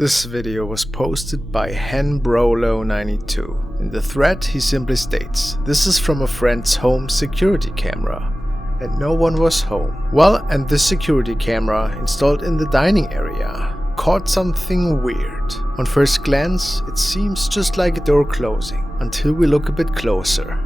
This video was posted by henbrolo92. In the thread he simply states, "This is from a friend's home security camera." And no one was home. Well, and this security camera installed in the dining area caught something weird. On first glance, it seems just like a door closing, until we look a bit closer.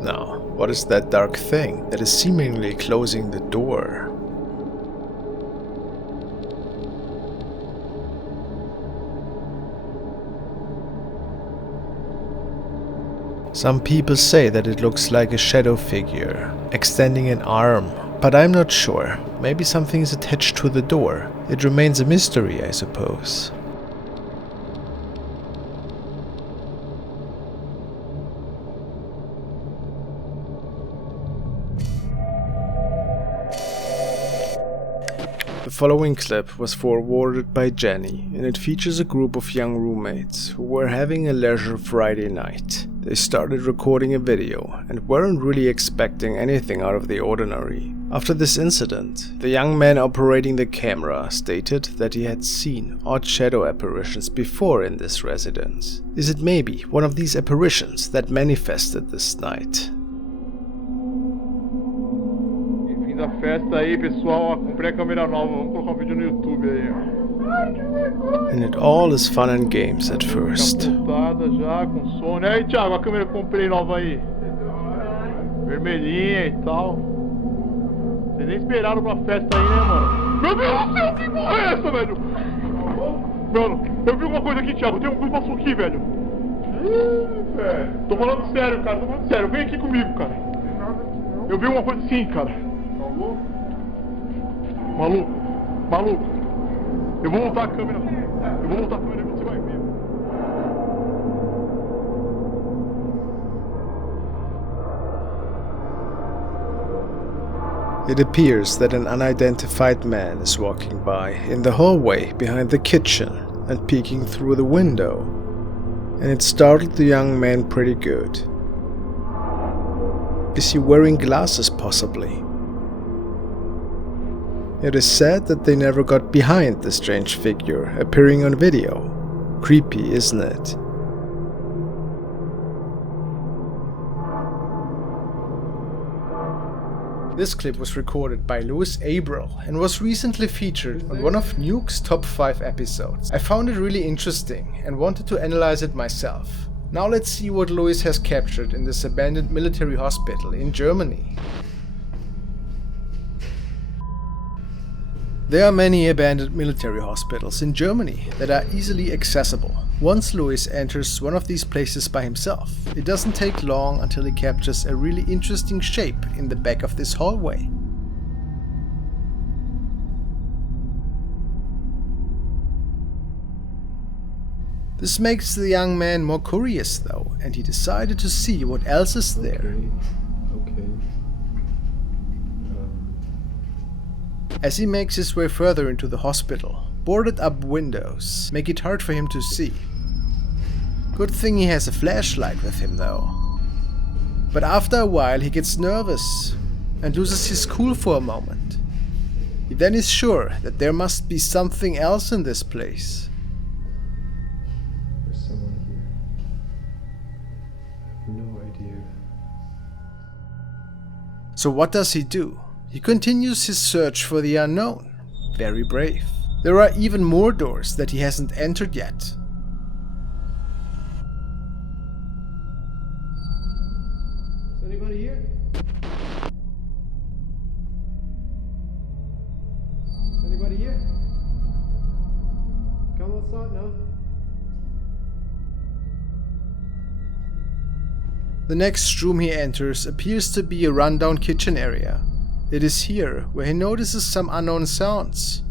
Now, what is that dark thing that is seemingly closing the door? Some people say that it looks like a shadow figure, extending an arm, but I'm not sure. Maybe something is attached to the door. It remains a mystery, I suppose. The following clip was forwarded by Jenny, and it features a group of young roommates who were having a leisure Friday night. They started recording a video and weren't really expecting anything out of the ordinary. After this incident, the young man operating the camera stated that he had seen odd shadow apparitions before in this residence. Is it maybe one of these apparitions that manifested this night? Da festa aí, pessoal, comprei a câmera nova, vamos colocar um vídeo no YouTube aí. And it all is fun and games at first. Montada já com som. Aí, Thiago, a câmera que eu comprei nova aí. Vermelhinha e tal. Vocês nem esperaram pra festa aí, né, mano? Meu Deus do céu, que porra é essa, velho? Mano, eu vi uma coisa aqui, Thiago, tem uma coisa que passou aqui, velho. Velho. Tô falando sério, cara, tô falando sério. Vem aqui comigo, cara. Eu vi uma coisa assim, cara. Maluco, maluco. Eu vou voltar a câmera. Eu vou voltar a câmera e você vai ver. It appears that an unidentified man is walking by in the hallway behind the kitchen and peeking through the window. And it startled the young man pretty good. Is he wearing glasses possibly? It is said that they never got behind the strange figure appearing on video. Creepy, isn't it? This clip was recorded by Louis Abril and was recently featured on one of Nuke's top 5 episodes. I found it really interesting and wanted to analyze it myself. Now let's see what Louis has captured in this abandoned military hospital in Germany. There are many abandoned military hospitals in Germany that are easily accessible. Once Louis enters one of these places by himself, it doesn't take long until he captures a really interesting shape in the back of this hallway. This makes the young man more curious though, and he decided to see what else is there. Okay. As he makes his way further into the hospital, boarded up windows make it hard for him to see. Good thing he has a flashlight with him though. But after a while he gets nervous and loses his cool for a moment. He then is sure that there must be something else in this place. There's someone here. I have no idea. So what does he do? He continues his search for the unknown. Very brave. There are even more doors that he hasn't entered yet. Is anybody here? Anybody here? Come outside now. The next room he enters appears to be a rundown kitchen area. It is here where he notices some unknown sounds.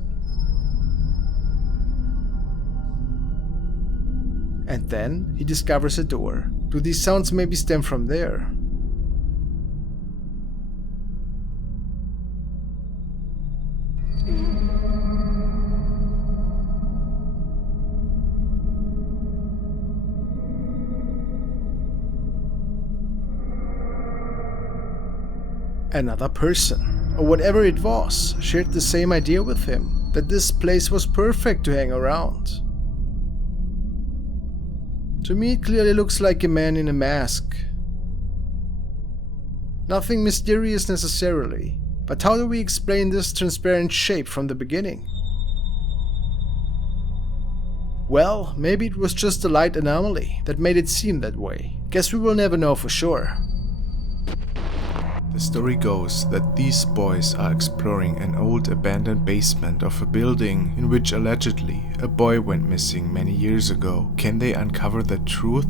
And then he discovers a door. Do these sounds maybe stem from there? Another person, or whatever it was, shared the same idea with him, that this place was perfect to hang around. To me, it clearly looks like a man in a mask. Nothing mysterious necessarily, but how do we explain this transparent shape from the beginning? Well, maybe it was just a light anomaly that made it seem that way. Guess we will never know for sure. The story goes that these boys are exploring an old abandoned basement of a building in which allegedly a boy went missing many years ago. Can they uncover the truth?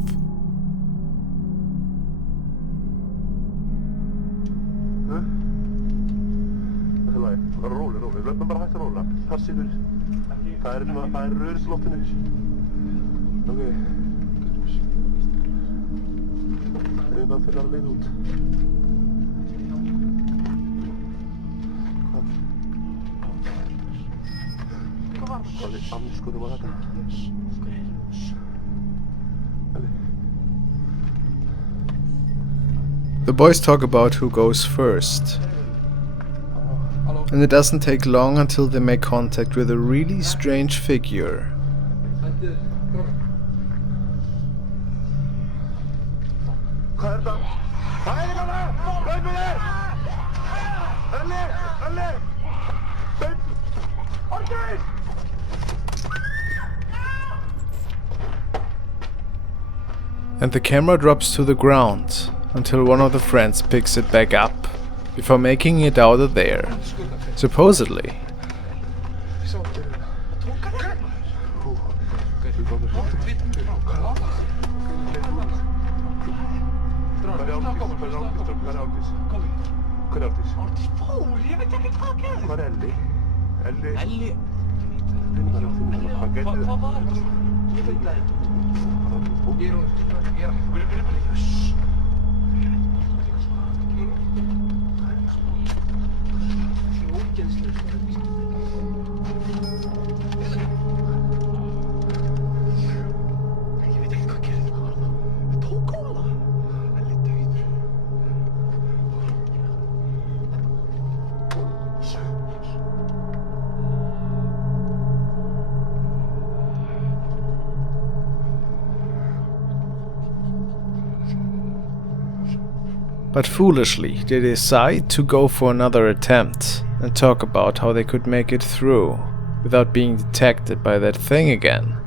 The boys talk about who goes first. And it doesn't take long until they make contact with a really strange figure. And the camera drops to the ground until one of the friends picks it back up before making it out of there, supposedly. But foolishly, they decide to go for another attempt and talk about how they could make it through without being detected by that thing again.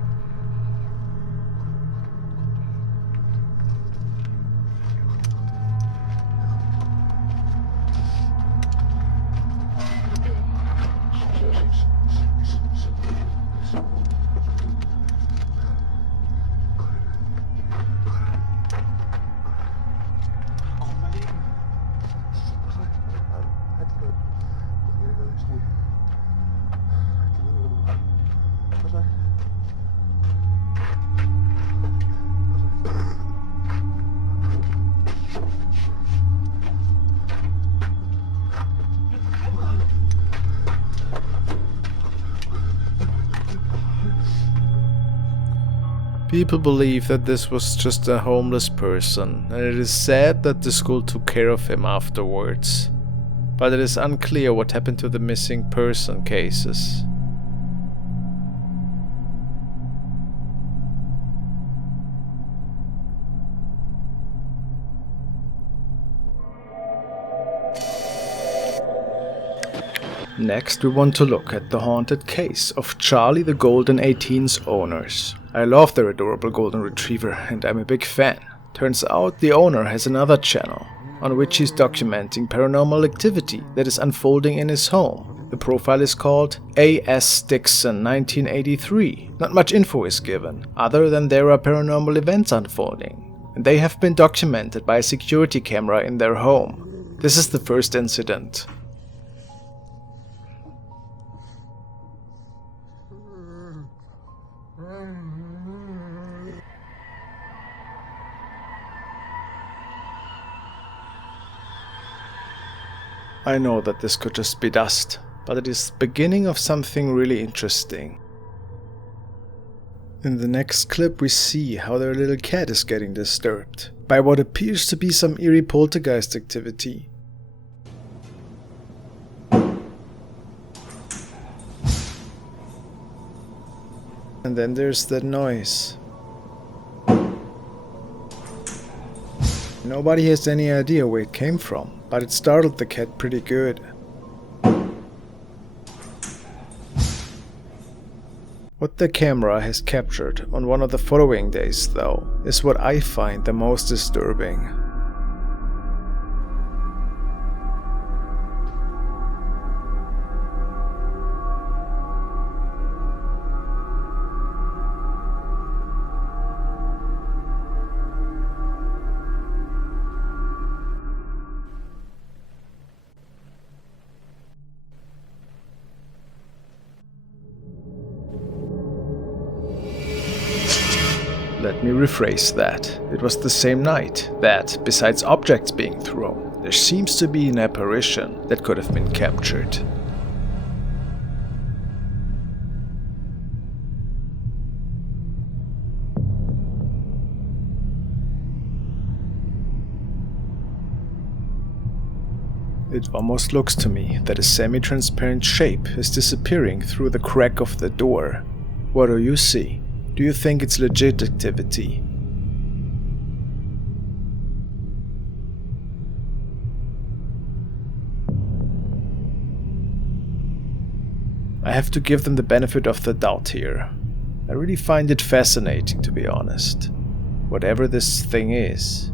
People believe that this was just a homeless person, and it is sad that the school took care of him afterwards. But it is unclear what happened to the missing person cases. Next, we want to look at the haunted case of Charlie the Golden 18's owners. I love their adorable golden retriever and I'm a big fan. Turns out the owner has another channel on which he's documenting paranormal activity that is unfolding in his home. The profile is called A.S. Dixon 1983. Not much info is given, other than there are paranormal events unfolding, and they have been documented by a security camera in their home. This is the first incident. I know that this could just be dust, but it is the beginning of something really interesting. In the next clip we see how their little cat is getting disturbed by what appears to be some eerie poltergeist activity. And then there's that noise. Nobody has any idea where it came from, but it startled the cat pretty good. What the camera has captured on one of the following days, though, is what I find the most disturbing. Let me rephrase that. It was the same night that, besides objects being thrown, there seems to be an apparition that could have been captured. It almost looks to me that a semi-transparent shape is disappearing through the crack of the door. What do you see? Do you think it's legit activity? I have to give them the benefit of the doubt here. I really find it fascinating, to be honest. Whatever this thing is,